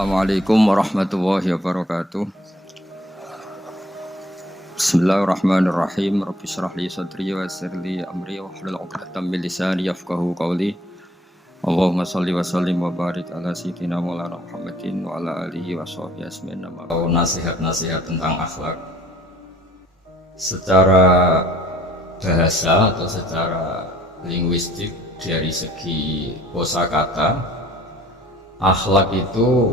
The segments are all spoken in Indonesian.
Assalamualaikum warahmatullahi wabarakatuh. Bismillahirrahmanirrahim. Rabbi shrah li sadri wa yassir li amri wahlul 'uqdatam min lisani yafqahu qawli. Allahumma shalli wa sallim wa barik ala sayyidina Maulana Muhammadin wa ala alihi wa sahbihi ajmain. Nasihat-nasihat tentang akhlak secara bahasa atau secara linguistik dari segi kosakata. Akhlak itu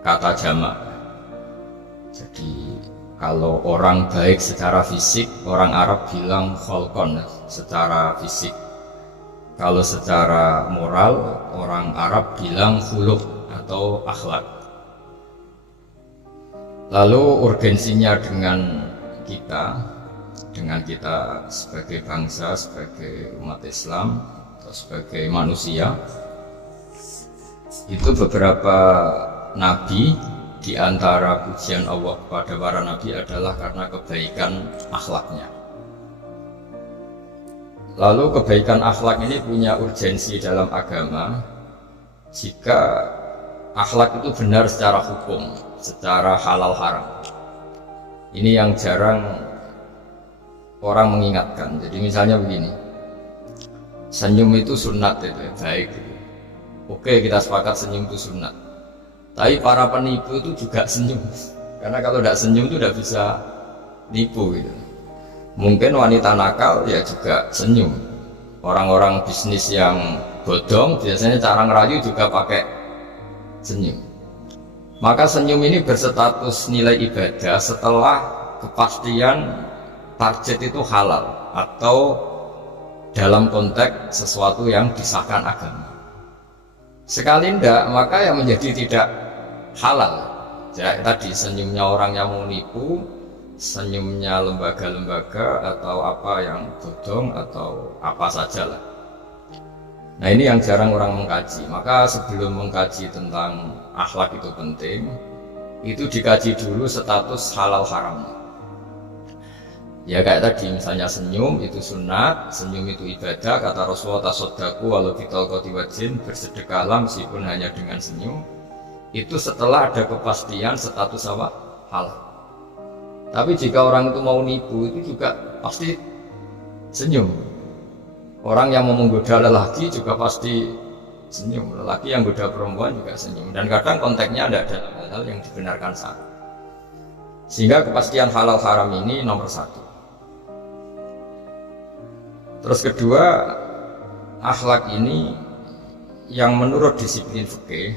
kata jamak. Jadi kalau orang baik secara fisik, orang Arab bilang kholqon secara fisik. Kalau secara moral, orang Arab bilang khuluq atau akhlak. Lalu urgensinya dengan kita sebagai bangsa, sebagai umat Islam atau sebagai manusia, itu beberapa nabi, di antara pujian Allah kepada para nabi adalah karena kebaikan akhlaknya. Lalu kebaikan akhlak ini punya urgensi dalam agama jika akhlak itu benar secara hukum, secara halal haram. Ini yang jarang orang mengingatkan. Jadi misalnya begini, senyum itu sunat, itu baik gitu. Oke, kita sepakat senyum itu sunat. Tapi para penipu itu juga senyum. Karena kalau tidak senyum itu tidak bisa nipu gitu. Mungkin wanita nakal ya juga senyum. Orang-orang bisnis yang bodong biasanya cara ngerayu juga pakai senyum. Maka senyum ini berstatus nilai ibadah setelah kepastian target itu halal atau dalam konteks sesuatu yang disahkan agama. Sekali tidak, maka yang menjadi tidak halal. Ya, tadi senyumnya orang yang mau nipu, senyumnya lembaga-lembaga atau apa yang bodong atau apa saja lah. Nah, ini yang jarang orang mengkaji. Maka sebelum mengkaji tentang akhlak itu penting, itu dikaji dulu status halal haramnya. Ya kayak tadi misalnya senyum itu sunat, senyum itu ibadah, kata Rasulullah tasaddaku walau bitalqati wajhin, bersedekahlah meskipun hanya dengan senyum. Itu setelah ada kepastian status apa? Halal. Tapi jika orang itu mau nipu itu juga pasti senyum. Orang yang mau menggoda lelaki juga pasti senyum. Lelaki yang goda perempuan juga senyum. Dan kadang konteksnya ada dalam hal yang dibenarkan sah. Sehingga kepastian halal haram ini nomor satu. Terus kedua, akhlak ini yang menurut disiplin fikih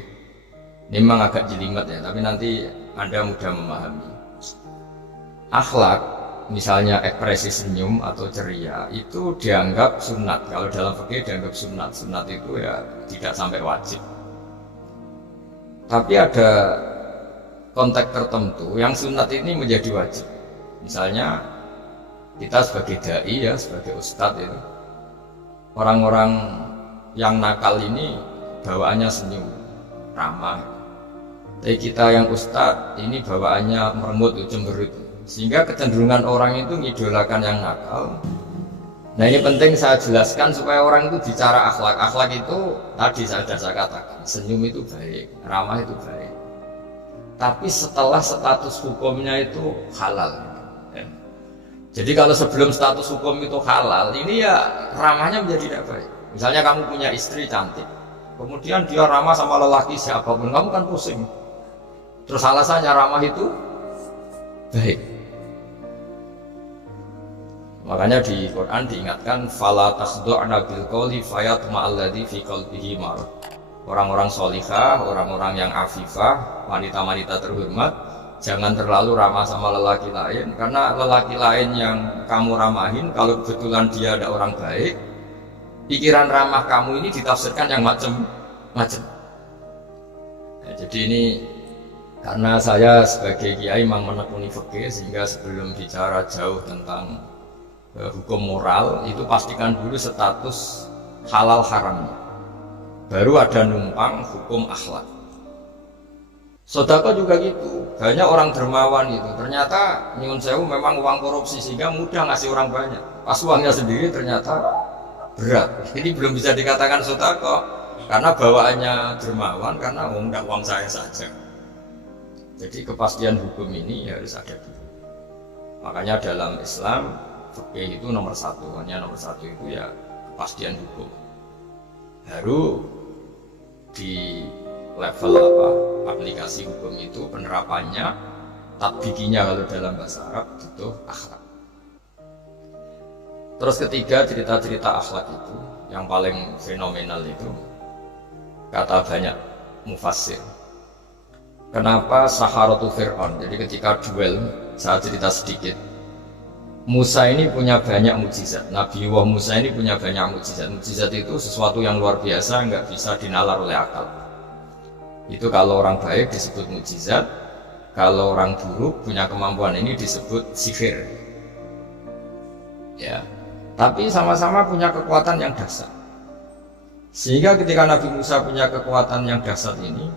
memang agak jelimet ya, tapi nanti Anda mudah memahami. Akhlak, misalnya ekspresi senyum atau ceria, itu dianggap sunat. Kalau dalam fikih dianggap sunat. Sunat itu ya tidak sampai wajib. Tapi ada konteks tertentu yang sunat ini menjadi wajib. Misalnya kita sebagai dai ya, sebagai ustadz itu, orang-orang yang nakal ini bawaannya senyum, ramah. Tapi kita yang ustadz ini bawaannya merengut, cemberut. Sehingga kecenderungan orang itu ngidolakan yang nakal. Nah ini penting saya jelaskan supaya orang itu bicara akhlak. Akhlak itu tadi saya katakan, senyum itu baik, ramah itu baik. Tapi setelah status hukumnya itu halal. Jadi kalau sebelum status hukum itu halal, ini ya ramahnya menjadi tidak baik. Misalnya kamu punya istri cantik, kemudian dia ramah sama lelaki siapapun, kamu kan pusing. Terus alasannya ramah itu baik. Makanya di Quran diingatkan, fala takhdu'na bil qawli fayatma'alladzi fi qalbihi marad. Orang-orang sholihah, orang-orang yang afifah, wanita-wanita terhormat, jangan terlalu ramah sama lelaki lain, karena lelaki lain yang kamu ramahin, kalau kebetulan dia ada orang baik, pikiran ramah kamu ini ditafsirkan yang macam-macam. Nah, jadi ini karena saya sebagai kiai memang menekuni fikih, sehingga sebelum bicara jauh tentang hukum moral, itu pastikan dulu status halal haramnya. Baru ada numpang hukum akhlak. Sodako juga gitu, banyak orang dermawan gitu. Ternyata nyuwun sewu memang uang korupsi sehingga mudah ngasih orang banyak. Pas uangnya sendiri ternyata berat. Ini belum bisa dikatakan sodako. karena bawaannya dermawan, karena nggak uang saya saja. Jadi kepastian hukum ini harus ada dulu. Makanya dalam Islam fikih itu nomor satu, hanya nomor satu itu ya kepastian hukum. Baru di level aplikasi hukum itu penerapannya, tatbikinya kalau dalam bahasa Arab itu akhlak. Terus ketiga, cerita-cerita akhlak itu yang paling fenomenal itu kata banyak mufassir. Kenapa Saharatu Fir'aun? Jadi ketika duel, saya cerita sedikit. Musa ini punya banyak mukjizat. Nabi Musa ini punya banyak mukjizat. Mukjizat itu sesuatu yang luar biasa, nggak bisa dinalar oleh akal. Itu kalau orang baik disebut mukjizat, kalau orang buruk punya kemampuan ini disebut sihir. Ya, tapi sama-sama punya kekuatan yang dahsyat. Sehingga ketika Nabi Musa punya kekuatan yang dahsyat ini,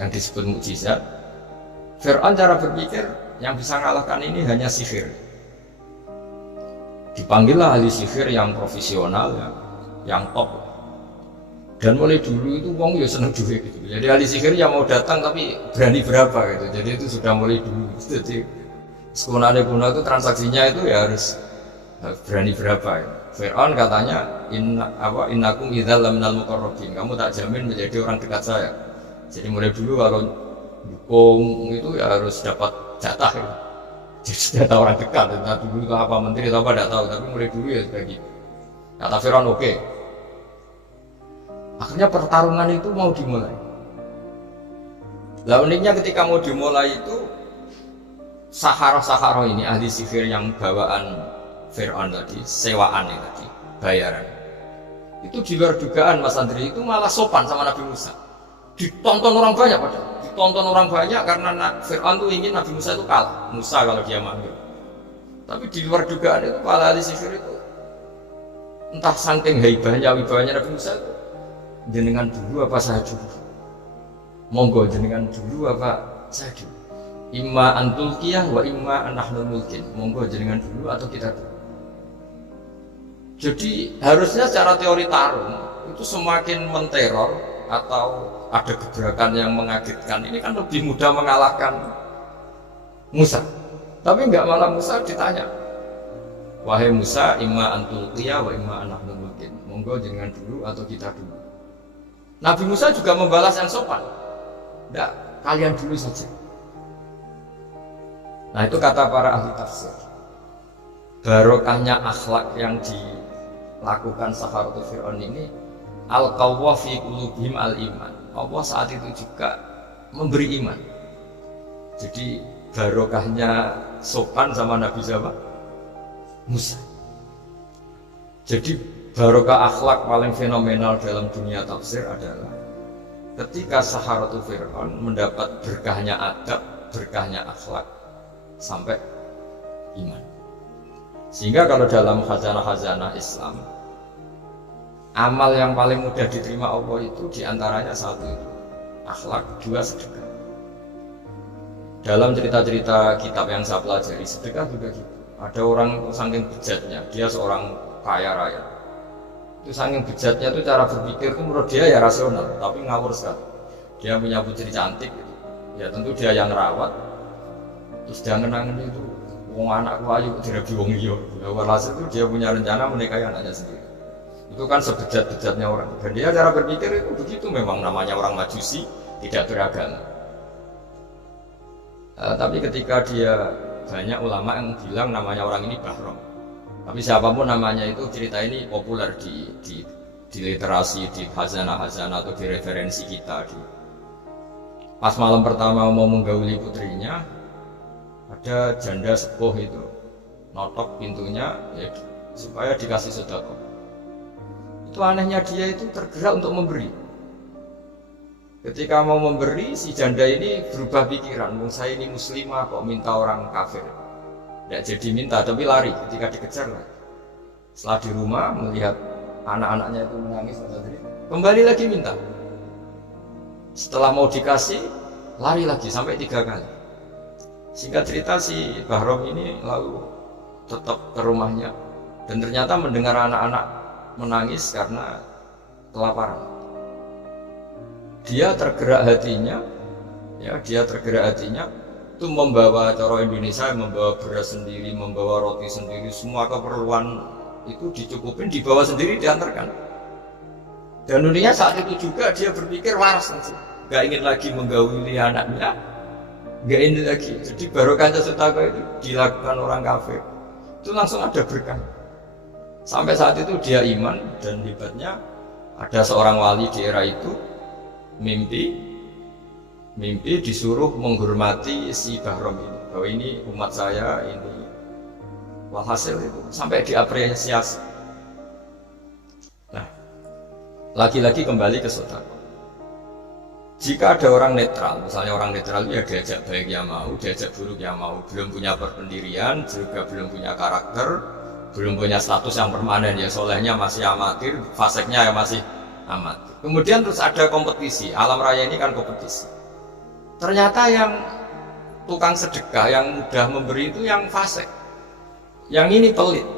yang disebut mukjizat, Fir'aun cara berpikir yang bisa mengalahkan ini hanya sihir. Dipanggillah ahli sihir yang profesional, yang top. Dan mulai dulu itu wong ya seneng duit gitu. Jadi ahli sihir yang mau datang tapi berani berapa gitu. Jadi itu sudah mulai dulu. Jadi sekunade kuno itu transaksinya itu ya harus berani berapa ya. Fir'aun katanya innakum idzal laminal muqarrabin. Kamu tak jamin menjadi orang dekat saya. Jadi mulai dulu kalau dukung itu ya harus dapat jatah ya. Jadi jatah orang dekat, entah dulu itu apa menteri atau apa tidak tahu, tapi mulai dulu ya sudah gitu. Kata Fir'aun oke. Akhirnya pertarungan itu mau dimulai. Lah uniknya ketika mau dimulai itu Saharah ini ahli sihir yang bawaan Fir'aun tadi, sewaan ini tadi, bayaran. Itu di luar dugaan Mas Andri itu malah sopan sama Nabi Musa. Ditonton orang banyak padahal. Ditonton orang banyak karena Fir'aun itu ingin Nabi Musa itu kalah. Musa kalau dia manggil. Tapi di luar dugaan itu para ahli sihir itu entah saking wibahnya Nabi Musa itu, jenengan dulu apa saya dulu? Monggo jenengan dulu apa saya dulu? Imma antulkiyah wa imma anahnul mulkin. Monggo jenengan dulu atau kita dulu. Jadi harusnya secara teori tarung itu semakin menteror atau ada gebrakan yang mengagetkan, ini kan lebih mudah mengalahkan Musa. Tapi enggak, malah Musa ditanya, wahai Musa, imma antulqiyah wa imma anahnul mulkin. Monggo jenengan dulu atau kita dulu. Nabi Musa juga membalas yang sopan. Enggak, kalian dulu saja. Nah itu kata para ahli tafsir. Barokahnya akhlak yang dilakukan Saharatu Fir'aun ini, al-qawwa fi qulubihim al-iman. Allah saat itu juga memberi iman. Jadi barokahnya sopan sama Nabi siapa? Musa. Jadi barokah akhlak paling fenomenal dalam dunia tafsir adalah ketika Saharatu Fir'aun mendapat berkahnya adab, berkahnya akhlak sampai iman. Sehingga kalau dalam khazanah-khazanah Islam, amal yang paling mudah diterima Allah itu diantaranya satu itu akhlak, dua sedekah. Dalam cerita-cerita kitab yang saya pelajari, sedekah juga gitu. Ada orang saking bejatnya, dia seorang kaya raya. Itu saking bejatnya itu cara berpikir itu menurut dia ya rasional, tapi ngawur sekali. Dia punya putri cantik gitu. Ya tentu dia yang rawat. Terus dia ngenangin itu, wong anakku ayu dirabi wong liya. Walhasil itu dia punya rencana menikahi anaknya sendiri. Itu kan sebejat-bejatnya orang. Dan dia cara berpikir itu begitu, memang namanya orang majusi, tidak beragama. Tapi ketika dia, banyak ulama yang bilang namanya orang ini Bahrom. Tapi siapapun namanya itu, cerita ini populer di literasi, di khazanah-khazanah atau di referensi kita. Pas malam pertama mau menggauli putrinya, ada janda sepuh itu notok pintunya ya, supaya dikasih sedekah. Itu anehnya dia itu tergerak untuk memberi. Ketika mau memberi, si janda ini berubah pikiran, saya ini muslimah kok minta orang kafir. Tidak jadi minta, tapi lari ketika dikejar lagi. Setelah di rumah melihat anak-anaknya itu menangis, kembali lagi minta. Setelah mau dikasih, lari lagi sampai 3 kali. Singkat cerita si Bahrom ini lalu tetap ke rumahnya dan ternyata mendengar anak-anak menangis karena kelaparan. dia tergerak hatinya, ya dia tergerak hatinya itu membawa cara Indonesia, membawa beras sendiri, membawa roti sendiri, semua keperluan itu dicukupin, dibawa sendiri, diantarkan. Dan uniknya saat itu juga dia berpikir waras langsung, nggak ingin lagi menggauli anaknya, nggak ingin lagi. Jadi barokah sedekah itu dilakukan orang kafir, itu langsung ada berkah. Sampai saat itu dia iman, dan hebatnya ada seorang wali di era itu mimpi disuruh menghormati si Bahrom ini, bahwa ini umat saya, ini walhasil itu sampai diapresiasi. Nah, lagi-lagi kembali ke sedekah. Jika ada orang netral, misalnya orang netral ya diajak baik yang mau, diajak buruk yang mau, belum punya berpendirian, juga belum punya karakter, belum punya status yang permanen, ya solehnya masih amatir, faseknya ya masih amatir. Kemudian terus ada kompetisi, alam raya ini kan kompetisi. Ternyata yang tukang sedekah, yang mudah memberi itu yang fasek, yang ini pelit.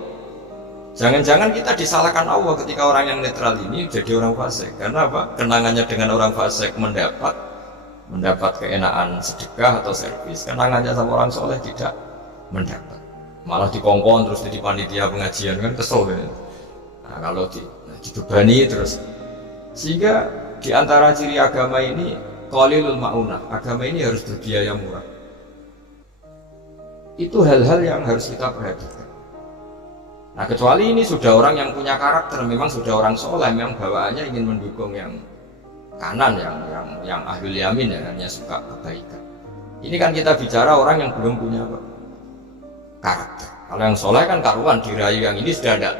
Jangan-jangan kita disalahkan Allah ketika orang yang netral ini jadi orang fasik. Karena apa? Kenangannya dengan orang fasik mendapat keenaan sedekah atau servis. Kenangannya sama orang soleh tidak mendapat. Malah dikongkon terus jadi panitia pengajian, kan kesel ya. Nah, kalau dibebani terus. Sehingga di antara ciri agama ini qalilul ma'unah, agama ini harus berbiaya murah. Itu hal-hal yang harus kita perhatikan. Nah, kecuali ini sudah orang yang punya karakter, memang sudah orang soleh, memang bawaannya ingin mendukung yang kanan, yang ahlul yamin, yang hanya suka kebaikan. Ini kan kita bicara orang yang belum punya karakter. Kalau yang soleh kan karuan, dirayu yang ini sudah ada.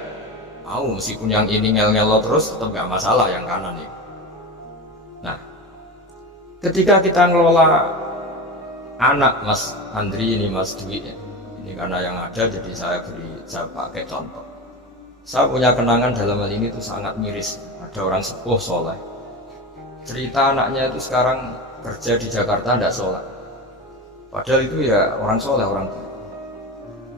Mau meskipun yang ini ngel-ngelo terus tetap nggak masalah yang kanan ini. Nah, ketika kita ngelola anak Mas Andri ini, Mas Dwi ini karena yang ada jadi saya pakai contoh. Saya punya kenangan dalam hal ini itu sangat miris. Ada orang sepuh soleh, cerita anaknya itu sekarang kerja di Jakarta tidak sholat, padahal itu ya orang soleh, orang tua.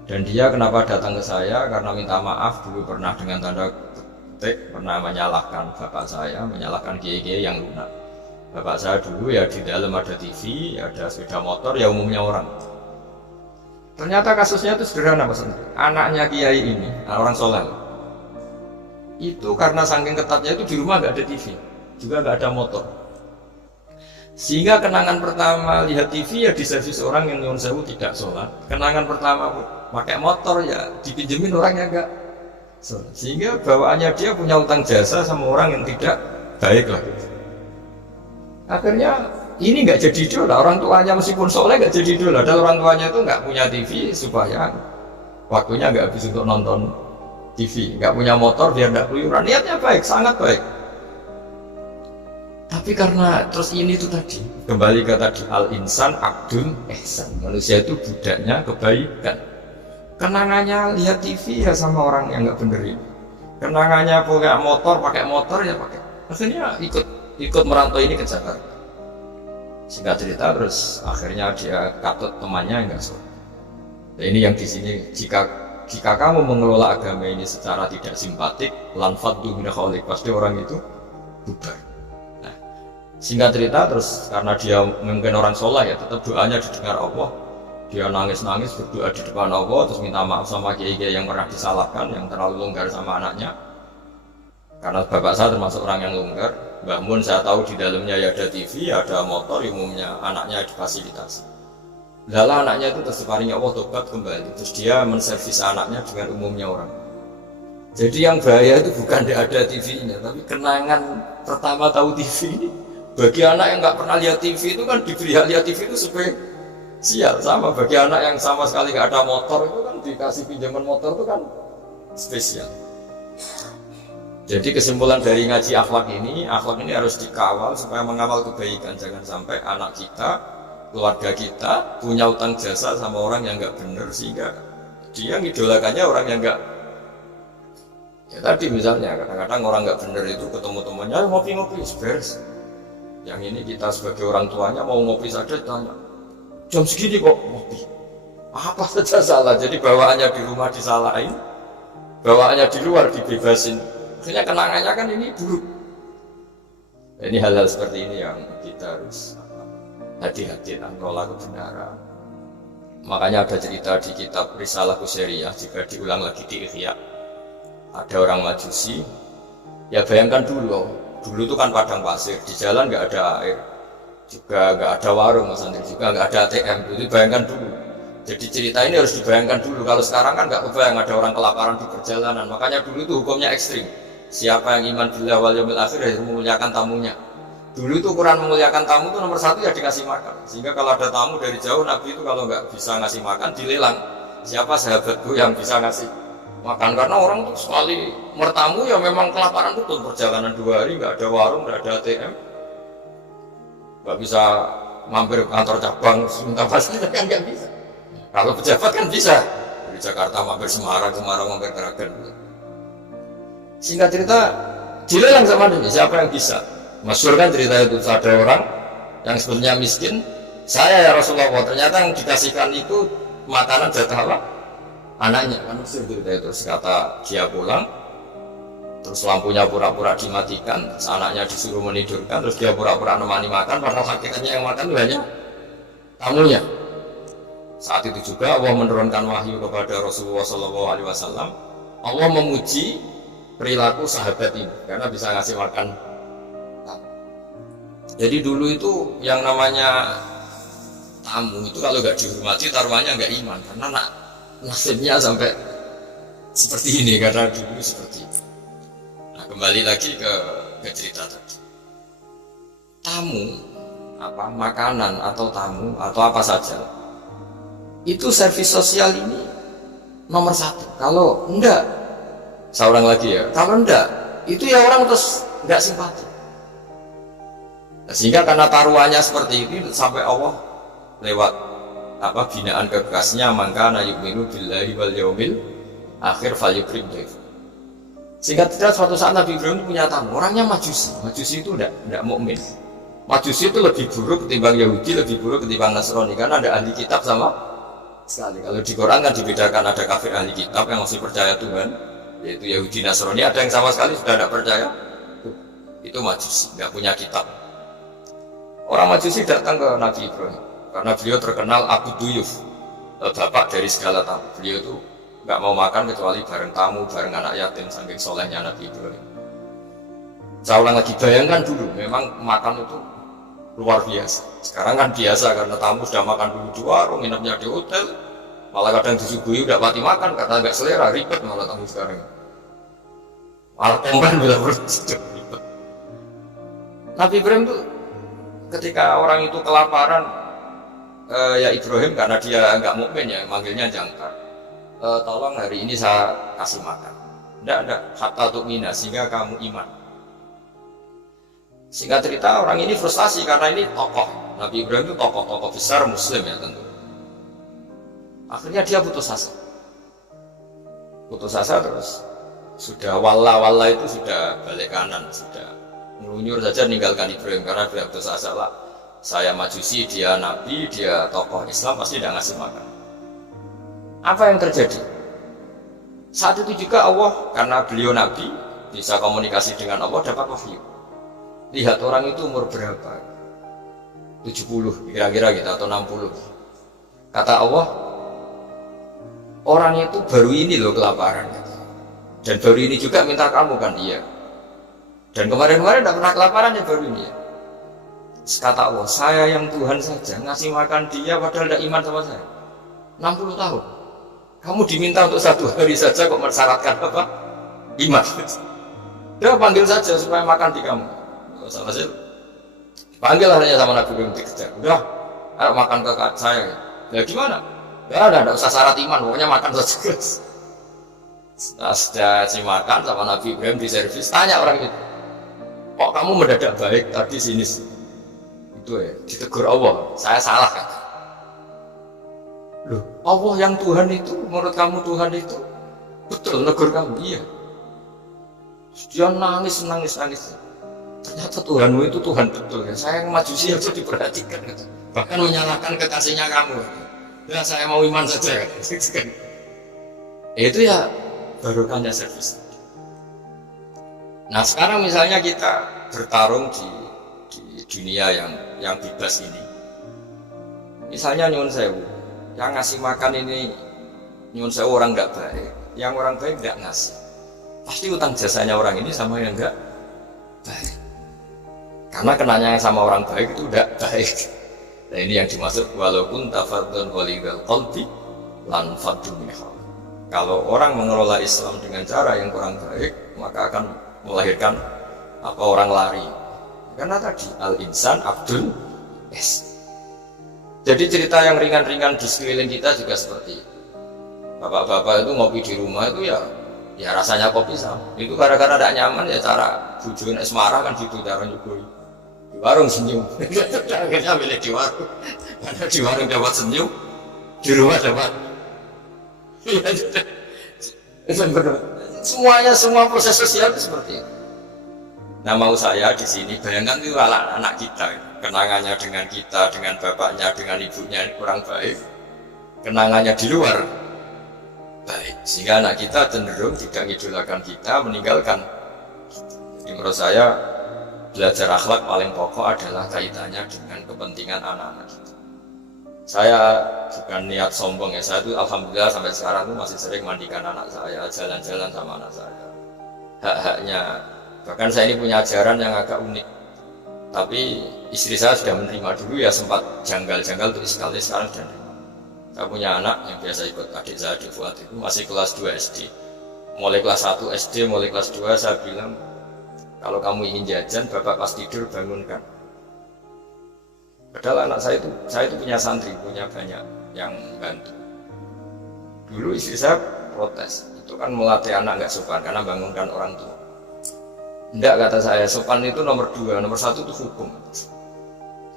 Dan dia kenapa datang ke saya? Karena minta maaf dulu pernah dengan tanda petik pernah menyalahkan bapak saya, menyalahkan kiai-kiai yang lunak. Bapak saya dulu ya di dalam ada TV, ada sepeda motor, ya umumnya orang. Ternyata kasusnya itu sederhana Mas Andri. Anaknya kiai ini, orang soleh, itu karena saking ketatnya itu di rumah nggak ada TV, juga nggak ada motor. Sehingga kenangan pertama lihat TV ya di servis orang yang nyuwun sewu tidak sholat. Kenangan pertama pakai motor ya dipinjemin orang yang nggak sholat. Sehingga bawaannya dia punya utang jasa sama orang yang tidak baik lah. Akhirnya ini nggak jadi idola, orang tuanya meskipun soleh nggak jadi idola. Dan orang tuanya itu nggak punya TV supaya waktunya nggak habis untuk nonton TV, nggak punya motor biar nggak keluyuran. Niatnya baik, sangat baik. Tapi karena terus ini tuh tadi kembali ke tadi al-insan abdul ihsan, manusia itu budaknya kebaikan. Kenangannya lihat TV ya sama orang yang nggak bener ini. Kenangannya punya motor, pakai motor ya pakai. Akhirnya ikut merantau ini ke Jakarta. Singkat cerita terus akhirnya dia katut temannya enggak sholat. Nah, ini yang di sini jika kamu mengelola agama ini secara tidak simpatik, lanfaddu min khaliq, pasti orang itu bubar. Nah, singkat cerita terus karena dia mungkin orang soleh ya tetap doanya didengar Allah. Dia nangis-nangis berdoa di depan Allah terus minta maaf sama kiai-kiai yang pernah disalahkan, yang terlalu longgar sama anaknya. Karena bapak saya termasuk orang yang longgar. Mbah Mun saya tahu di dalamnya ya ada TV, ada motor, umumnya anaknya difasilitasi. Lalu anaknya itu terus diparingi Allah tobat kembali, terus dia menservis anaknya dengan umumnya orang. Jadi yang bahaya itu bukan tidak ada TV-nya, tapi kenangan pertama tahu TV ini. Bagi anak yang nggak pernah lihat TV itu kan diberi hak lihat TV itu spesial. Sama bagi anak yang sama sekali nggak ada motor itu kan dikasih pinjaman motor itu kan spesial. Jadi kesimpulan dari ngaji akhlak ini harus dikawal supaya mengawal kebaikan. Jangan sampai anak kita, keluarga kita punya utang jasa sama orang yang nggak benar sehingga dia ngidolakannya orang yang nggak. Ya tadi misalnya kadang-kadang orang nggak benar itu ketemu temannya ngopi-ngopi beres. Yang ini kita sebagai orang tuanya mau ngopi saja tanya jam segini kok ngopi. Apa saja salah. Jadi bawaannya di rumah disalahin, bawaannya di luar dibebasin. Akhirnya kenangannya kan ini buruk. Ini hal-hal seperti ini yang kita harus hati-hati dan menolak kebenaran. Makanya ada cerita di kitab Risalah Qusairiyah, jika diulang lagi di Ihya, ada orang Majusi. Ya bayangkan dulu itu kan padang pasir, di jalan nggak ada air, juga nggak ada warung, Mas Andri, juga nggak ada ATM. Jadi bayangkan dulu. Jadi cerita ini harus dibayangkan dulu. Kalau sekarang kan nggak kebayang ada orang kelaparan di perjalanan. Makanya dulu itu hukumnya ekstrim. Siapa yang iman billah wal yaumil akhir harus memuliakan tamunya. Dulu itu ukuran memuliakan tamu itu nomor satu ya dikasih makan. Sehingga kalau ada tamu dari jauh, Nabi itu kalau nggak bisa ngasih makan dilelang. Siapa sahabatku yang bisa ngasih makan? Karena orang tuh sekali mertamu ya memang kelaparan betul. Perjalanan 2 hari nggak ada warung, nggak ada ATM, nggak bisa mampir ke kantor cabang minta fasilitas kan nggak bisa. Kalau pejabat kan bisa dari Jakarta mampir Semarang mampir Kragen. Singkat cerita dilelang sama Nabi, siapa yang bisa? Masyhur kan cerita itu, ada orang yang sebetulnya miskin, saya ya Rasulullah, ternyata yang dikasihkan itu makanan jatah apa? Anaknya, kan masyhur cerita itu. Terus kata dia pulang, terus lampunya pura-pura dimatikan, terus anaknya disuruh menidurkan, terus dia pura-pura nemani makan, padahal hakikatnya yang makan itu hanya tamunya. Saat itu juga Allah menurunkan wahyu kepada Rasulullah SAW. Allah memuji perilaku sahabat ini karena bisa ngasih makan. Jadi dulu itu yang namanya tamu itu kalau nggak dihormati taruhannya nggak iman, karena nasibnya sampai seperti ini karena dulu seperti itu. Nah kembali lagi ke cerita tadi. Tamu apa makanan atau tamu atau apa saja itu servis sosial ini nomor 1. Kalau enggak, seorang lagi ya, kalau enggak itu ya orang terus nggak simpati. Sehingga karena taruhannya seperti ini sampai Allah lewat apa binaan kekasihnya, maka na yu'minu billahi wal yaumil akhir falyukrim dhaif. Sehingga tidak suatu saat Nabi Ibrahim punya tamu, orangnya Majusi. Majusi itu tidak mukmin. Majusi itu lebih buruk ketimbang Yahudi, lebih buruk ketimbang Nasrani karena ada ahli kitab sama sekali. Kalau di Quran kan dibedakan, ada kafir ahli kitab yang masih percaya Tuhan, yaitu Yahudi Nasrani, ada yang sama sekali sudah tidak percaya. Itu Majusi, tidak punya kitab. Orang Majusi datang ke Nabi Ibrahim karena beliau terkenal Abu Duyuf, bapak dari segala tamu. Beliau itu nggak mau makan kecuali bareng tamu, bareng anak yatim, saking solehnya Nabi Ibrahim. Saya ulang lagi, bayangkan dulu, memang makan itu luar biasa. Sekarang kan biasa karena tamu sudah makan dulu di warung, nginepnya di hotel, malah kadang disuguhi udah mati makan karena nggak selera, ribet malah tamu sekarang. Malah komplain bila ribet. Nabi Ibrahim tuh ketika orang itu kelaparan, ya Ibrahim karena dia nggak mukmin ya manggilnya jangkar, tolong hari ini saya kasih makan. Tidak hatta tu'mina, sehingga kamu iman. Singkat cerita orang ini frustasi karena ini tokoh Nabi Ibrahim itu tokoh besar Muslim ya tentu. Akhirnya dia putus asa terus sudah walla itu sudah balik kanan, sudah melunyur saja meninggalkan Ibrahim karena dia putus asa lah. Saya Majusi, dia Nabi, dia tokoh Islam, pasti tidak ngasih makan. Apa yang terjadi? Saat itu juga Allah, karena beliau Nabi, bisa komunikasi dengan Allah, dapat wahyu. Lihat orang itu umur berapa? 70 kira-kira gitu, atau 60. Kata Allah, orang itu baru ini loh kelaparan. Dan baru ini juga minta kamu kan? Iya. Dan kemarin-kemarin tidak pernah kelaparan ya baru ini ya. Kata Allah, saya yang Tuhan saja ngasih makan dia padahal tidak iman sama saya 60 tahun. Kamu diminta untuk 1 hari saja kok mensyaratkan apa? Iman. Dia panggil saja supaya makan di kamu. Salah sih. Panggil hanya sama Nabi Ibrahim dikejar. Udah, ayo makan ke saya. Ya gimana? Ya udah, tidak usah syarat iman, pokoknya makan saja. Nah, sudah makan sama Nabi Ibrahim di servis, tanya orang itu, kok kamu mendadak baik tadi sini? Itu ya, ditegur Allah, saya salah kan? Loh, Allah yang Tuhan itu, menurut kamu Tuhan itu betul negur kamu? Iya. Dia nangis. Ternyata Tuhanmu itu Tuhan betul ya. Saya yang Majusi aja diperhatikan, gitu. Bahkan menyalahkan kekasihnya kamu. Ya saya mau iman saja. Itu ya barokahnya servis. Nah sekarang misalnya kita bertarung di dunia yang bebas ini. Misalnya nyuwun sewu, yang ngasih makan ini nyuwun sewu orang nggak baik, yang orang baik nggak ngasih. Pasti utang jasanya orang ini sama yang nggak baik. Karena kenanya sama orang baik itu udah baik. Nah ini yang dimaksud walaupun tafadzun walidal qalbi lan faddu min hawli. Kalau orang mengelola Islam dengan cara yang kurang baik, maka akan melahirkan orang lari. Karena tadi al-insan abdul es. Jadi cerita yang ringan-ringan di sekeliling kita juga seperti itu. Bapak-bapak itu ngopi di rumah itu ya rasanya kopi sama. Itu gara-gara tidak nyaman ya cara bujuin es marah kan gitu cara nyugoi. Di warung senyum. Akhirnya milih di warung. Karena di warung dapat senyum, di rumah dapat. Semua proses sosial itu seperti itu. Nah mau saya di sini bayangkan itu anak kita, kenangannya dengan kita, dengan bapaknya, dengan ibunya kurang baik, kenangannya di luar baik, sehingga anak kita cenderung tidak mengidolakan kita, meninggalkan. Jadi menurut saya belajar akhlak paling pokok adalah kaitannya dengan kepentingan anak-anak kita. Saya bukan niat sombong ya, saya itu alhamdulillah sampai sekarang itu masih sering mandikan anak saya, jalan-jalan sama anak saya. Hak-haknya, bahkan saya ini punya ajaran yang agak unik. Tapi istri saya sudah menerima, dulu ya sempat janggal-janggal tuh sekali, sekarang sudah menerima. Saya punya anak yang biasa ikut adik saya di Fuad itu masih kelas 2 SD. Mulai kelas 1 SD, mulai kelas 2 saya bilang, kalau kamu ingin jajan, bapak pas tidur bangunkan. Padahal anak saya itu punya santri, punya banyak yang bantu. Dulu istri saya protes, itu kan melatih anak nggak sopan karena bangunkan orang tua. Enggak, kata saya, sopan itu nomor 2, nomor 1 itu hukum.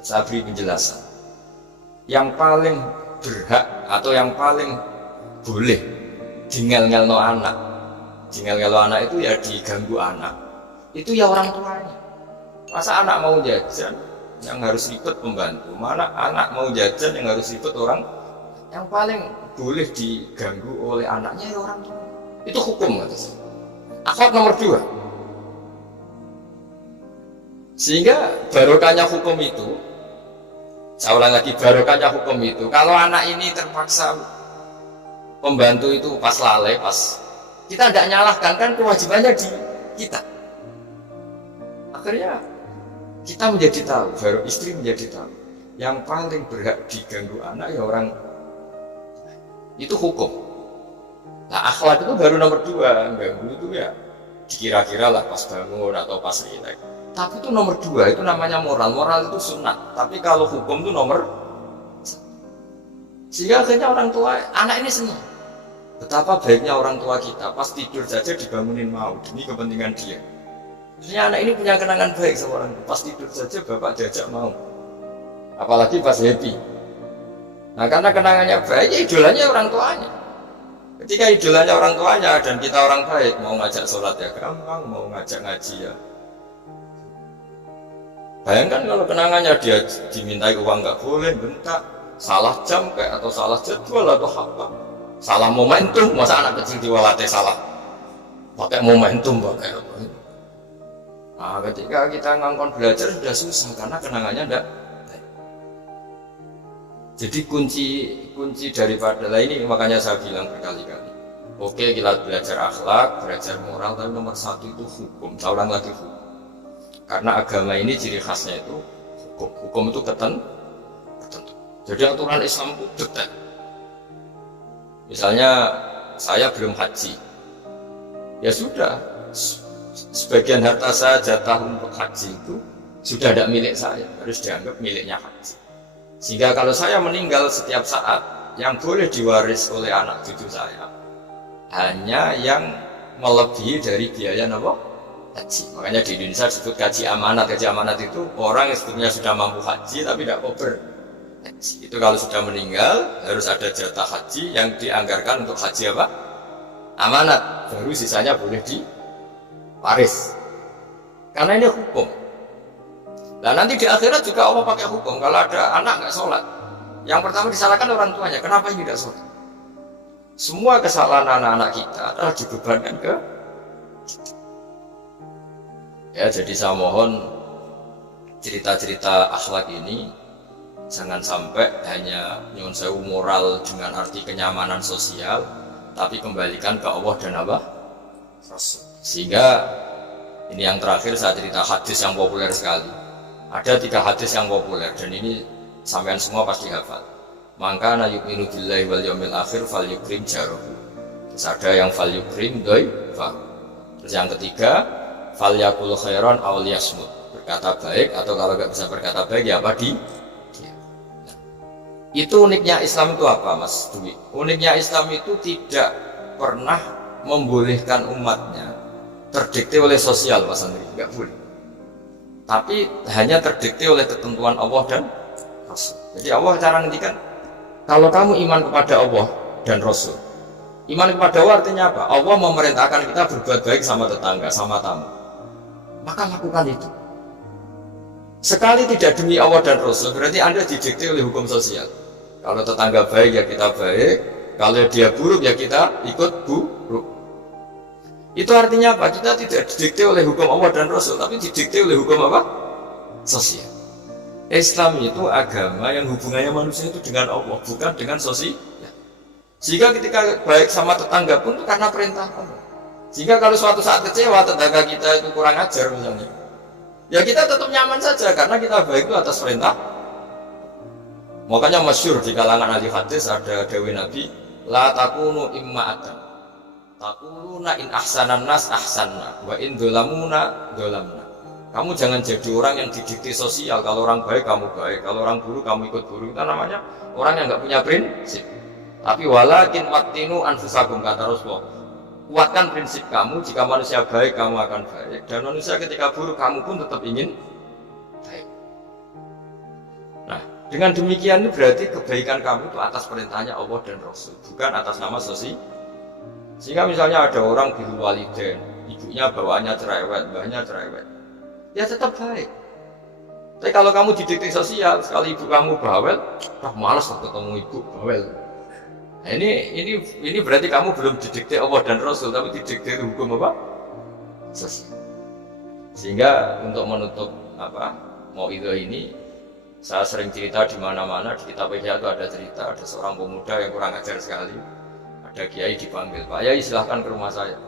Saya beri penjelasan. Yang paling berhak atau yang paling boleh dingel-ngelno anak itu ya diganggu anak. Itu ya orang tuanya. Masa anak mau jajan yang harus ribet pembantu, mana anak mau jajan yang harus ribet orang. Yang paling boleh diganggu oleh anaknya ya orang tua. Itu hukum kata saya. Akhlak nomor 2. Sehingga barokahnya hukum itu, saya ulang lagi, barokahnya hukum itu, kalau anak ini terpaksa pembantu itu pas lalai, kita tidak nyalahkan, kan kewajibannya di kita. Akhirnya kita menjadi tahu, baru istri menjadi tahu, yang paling berhak diganggu anak ya orang itu hukum. Nah akhlak itu baru nomor 2, ganggu itu ya dikira-kira lah pas bangun atau pas rileks. Tapi itu nomor 2, itu namanya moral. Moral itu sunat. Tapi kalau hukum itu nomor 1. Sehingga akhirnya orang tua, anak ini senang. Betapa baiknya orang tua kita, pas tidur saja dibangunin mau, demi kepentingan dia. Akhirnya anak ini punya kenangan baik sama orang tua. Pas tidur saja bapak diajak mau. Apalagi pas happy. Nah karena kenangannya baik, ya idolanya orang tuanya. Ketika idolanya orang tuanya dan kita orang baik, mau ngajak sholat ya gampang, mau ngajak ngaji ya. Bayangkan kalau kenangannya dia dimintai uang nggak boleh, bentak, salah jam kayak atau salah jadwal atau apa, salah momentum, masa anak kecil diwalate salah, pakai momentum pakai apa? Nah, ketika kita ngangkon belajar sudah susah karena kenangannya enggak. Jadi kunci daripada ini makanya saya bilang berkali-kali. Oke kita belajar akhlak, belajar moral, tapi nomor 1 itu hukum. Saya ulang lagi hukum. Karena agama ini ciri khasnya itu hukum. Hukum itu tertentu. Jadi aturan Islam itu detail. Misalnya saya belum haji, ya sudah, sebagian harta saya jatah untuk haji itu sudah tidak milik saya, harus dianggap miliknya haji. Sehingga kalau saya meninggal setiap saat, yang boleh diwaris oleh anak cucu saya hanya yang melebihi dari biaya haji. Makanya di Indonesia disebut gaji amanat. Gaji amanat itu orang yang sebetulnya sudah mampu haji tapi tidak kober haji. Itu kalau sudah meninggal harus ada jatah haji yang dianggarkan untuk haji apa? Amanat. Baru sisanya boleh diwaris. Karena ini hukum. Nah nanti di akhirat juga Allah pakai hukum. Kalau ada anak nggak sholat, yang pertama disalahkan orang tuanya. Kenapa ini tidak sholat? Semua kesalahan anak-anak kita adalah dibebankan ke kita. Ya jadi saya mohon cerita-cerita akhlak ini jangan sampai hanya nyuwun sewu moral dengan arti kenyamanan sosial, tapi kembalikan ke Allah dan apa? Rasul. Sehingga ini yang terakhir saya cerita hadis yang populer sekali. Ada 3 hadis yang populer dan ini sampean semua pasti hafal. Maka na yu'minu billahi wal yaumil akhir falyukrim jarahu. Terus ada yang falyukrim dhaifa. Terus yang ketiga falyakul khairan aw liyasmut. Berkata baik atau kalau nggak bisa berkata baik ya apa di dia. Nah, itu uniknya Islam itu apa Mas Dwi? Uniknya Islam itu tidak pernah membolehkan umatnya terdikte oleh sosial Mas Andri, nggak boleh. Tapi hanya terdikte oleh ketentuan Allah dan Rasul. Jadi Allah cara ngendikan, kalau kamu iman kepada Allah dan Rasul, iman kepada Allah artinya apa? Allah memerintahkan kita berbuat baik sama tetangga, sama tamu, maka lakukan itu. Sekali tidak demi Allah dan Rasul, berarti Anda didikte oleh hukum sosial. Kalau tetangga baik ya kita baik, kalau dia buruk ya kita ikut buruk. Itu artinya apa? Kita tidak didikte oleh hukum Allah dan Rasul, tapi didikte oleh hukum apa? Sosial. Islam itu agama yang hubungannya manusia itu dengan Allah, bukan dengan sosial. Sehingga ketika baik sama tetangga pun itu karena perintah Allah. Sehingga kalau suatu saat kecewa tetangga kita itu kurang ajar misalnya, ya kita tetap nyaman saja karena kita baik itu atas perintah. Makanya masyhur di kalangan ahli hadis ada dawuh Nabi, la takunu imma'atan. Taquluna in ahsanan nas ahsanna wa in dolamuna dolamna. Kamu jangan jadi orang yang didikte sosial. Kalau orang baik kamu baik, kalau orang buruk kamu ikut buruk. Itu namanya orang yang nggak punya prinsip. Tapi walakin wattinu anfusakum, kata Rasulullah. Kuatkan prinsip kamu, jika manusia baik kamu akan baik, dan manusia ketika buruk kamu pun tetap ingin baik. Nah, dengan demikian itu berarti kebaikan kamu itu atas perintahnya Allah dan Rasul, bukan atas nama sosial. Sehingga misalnya ada orang birrul walidain, ibunya bawaannya cerewet, mbahnya cerewet, ya tetap baik. Tapi kalau kamu didikte sosial, sekali ibu kamu bawel, malas ketemu ibu bawel. Nah, ini berarti kamu belum didikte Allah dan Rasul, tapi didikte hukum apa? Sosial. Sehingga untuk menutup mauidhah ini, saya sering cerita di mana-mana di kitab Ihya itu ada cerita, ada seorang pemuda yang kurang ajar sekali. Ada kiai dipanggil, Pak Yai silahkan ke rumah saya.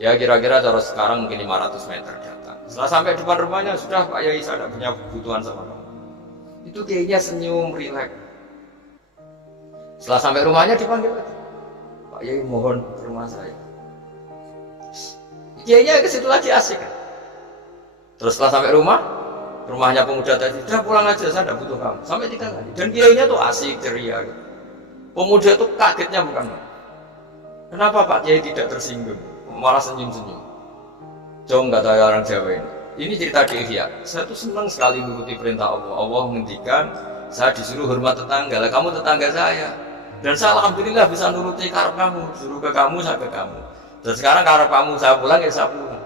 Ya kira-kira cara sekarang mungkin 500 meter datang. Setelah sampai depan rumahnya, sudah Pak Yai saya tidak punya kebutuhan sama kamu. Itu kiainya senyum, rileks. Setelah sampai rumahnya dipanggil lagi, Pak Yai mohon ke rumah saya. Kiainya ke situ lagi asik kan. Terus setelah sampai rumahnya pemuda tadi, sudah pulang aja saya tidak butuh kamu. Sampai 3 kali. Dan kiainya tuh asik, ceria gitu. Pemuda itu kagetnya bukan main. Kenapa Pak Kiai tidak tersinggung, malah senyum-senyum? Jom kata orang Jawa ini. Ini cerita di Ihya. Saya tuh senang sekali mengikuti perintah Allah. Allah menghentikan, saya disuruh hormat tetangga. Lah kamu tetangga saya. Dan saya alhamdulillah bisa nuruti karep kamu. Suruh ke kamu, saya ke kamu. Dan sekarang karep kamu saya pulang, ya saya pulang.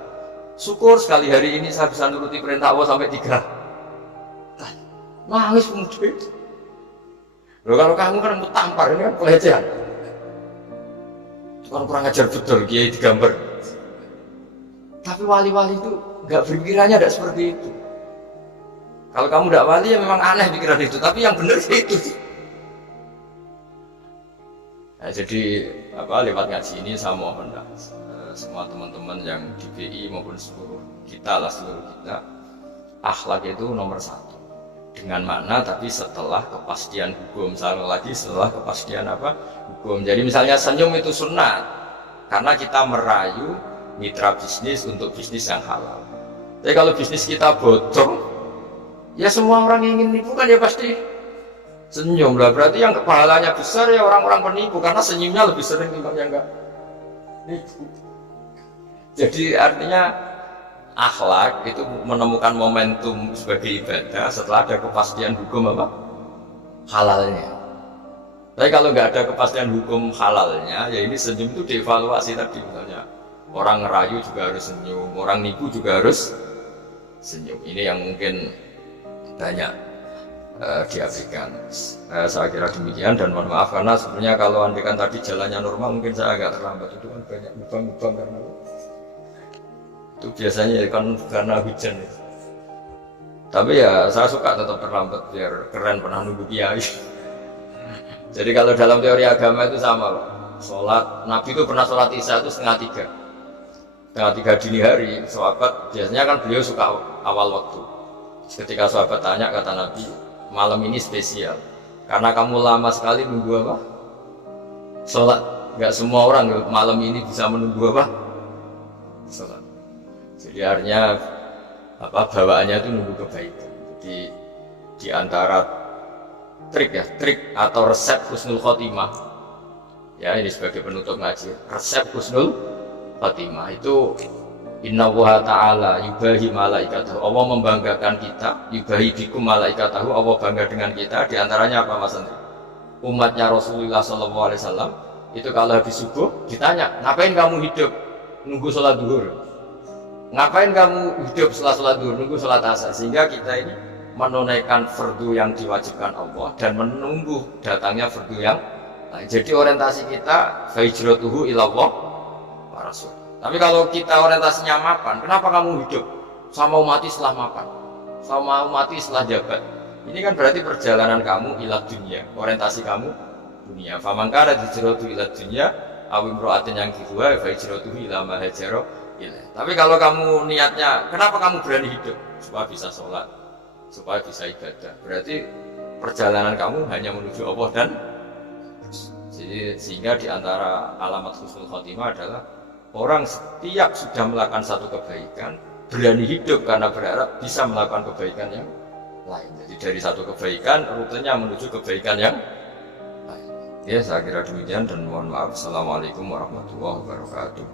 Syukur sekali hari ini saya bisa nuruti perintah Allah sampai 3. Nangis pemuda itu. Loh kalau kamu kan tampar, ini kan pelecehan. Itu kan kurang ajar betul, kiai digambar. Tapi wali-wali itu nggak berpikirannya tidak seperti itu. Kalau kamu tidak wali ya memang aneh pikiran itu, tapi yang benar itu. Nah, jadi lewat ngaji ini saya mohon semua teman-teman yang di BI maupun seluruh kita, akhlak itu nomor 1. Dengan mana tapi setelah kepastian hukum, setelah kepastian hukum. Jadi misalnya senyum itu sunnah karena kita merayu mitra bisnis untuk bisnis yang halal. Tapi kalau bisnis kita bocor, ya semua orang yang ingin nipu kan ya pasti senyum lah. Berarti yang pahalanya besar ya orang-orang penipu, karena senyumnya lebih sering timbang yang enggak nipu. Jadi artinya akhlak itu menemukan momentum sebagai ibadah setelah ada kepastian hukum halalnya. Tapi kalau nggak ada kepastian hukum halalnya, ya ini senyum itu dievaluasi tadi. Misalnya orang ngerayu juga harus senyum, orang nipu juga harus senyum. Ini yang mungkin banyak diabaikan. Saya kira demikian, dan mohon maaf karena sebenarnya kalau andikan tadi jalannya normal mungkin saya agak terlambat. Itu kan banyak lubang-lubang karena itu biasanya kan karena hujan. Tapi ya saya suka tetap terlambat biar keren pernah nunggu kiai. Jadi kalau dalam teori agama itu sama Pak. Sholat, Nabi itu pernah sholat isya itu setengah tiga dini hari. Sahabat biasanya kan beliau suka awal waktu. Ketika sahabat tanya, kata Nabi, malam ini spesial karena kamu lama sekali nunggu apa? Sholat. Gak semua orang malam ini bisa menunggu apa? Sholat. Jadi artinya apa, bawaannya itu nunggu kebaikan. Jadi di antara trik atau resep husnul khotimah, ya ini sebagai penutup ngaji, resep husnul khotimah itu inna wa ta'ala yubahi malaikatahu, Allah membanggakan kita, yubahi bikum malaikatahu, Allah bangga dengan kita. Di antaranya apa Mas Andri? Umatnya Rasulullah SAW itu kalau habis subuh ditanya, ngapain kamu hidup nunggu sholat duhur? Ngapain kamu hidup setelah sholat duhur, nunggu sholat asar? Sehingga kita ini menunaikan fardu yang diwajibkan Allah dan menunggu datangnya fardu yang lain. Jadi orientasi kita fahijratuhu ilallah wa rasul. Tapi kalau kita orientasinya mapan, kenapa kamu hidup? Sama mati setelah mapan, sama mati setelah jabat. Ini kan berarti perjalanan kamu ila dunia, orientasi kamu dunia. Faman kana hijratuhu ila dunya aw imra'atin yang kihuha fahijratuhu ila ma hajara. Tapi kalau kamu niatnya, kenapa kamu berani hidup? Supaya bisa sholat, supaya bisa ibadah. Berarti perjalanan kamu hanya menuju Allah dan jadi, sehingga diantara alamat husnul khotimah adalah orang setiap sudah melakukan satu kebaikan berani hidup karena berharap bisa melakukan kebaikan yang lain. Jadi dari satu kebaikan rutenya menuju kebaikan yang lain. Ya saya kira demikian dan mohon maaf. Assalamualaikum warahmatullahi wabarakatuh.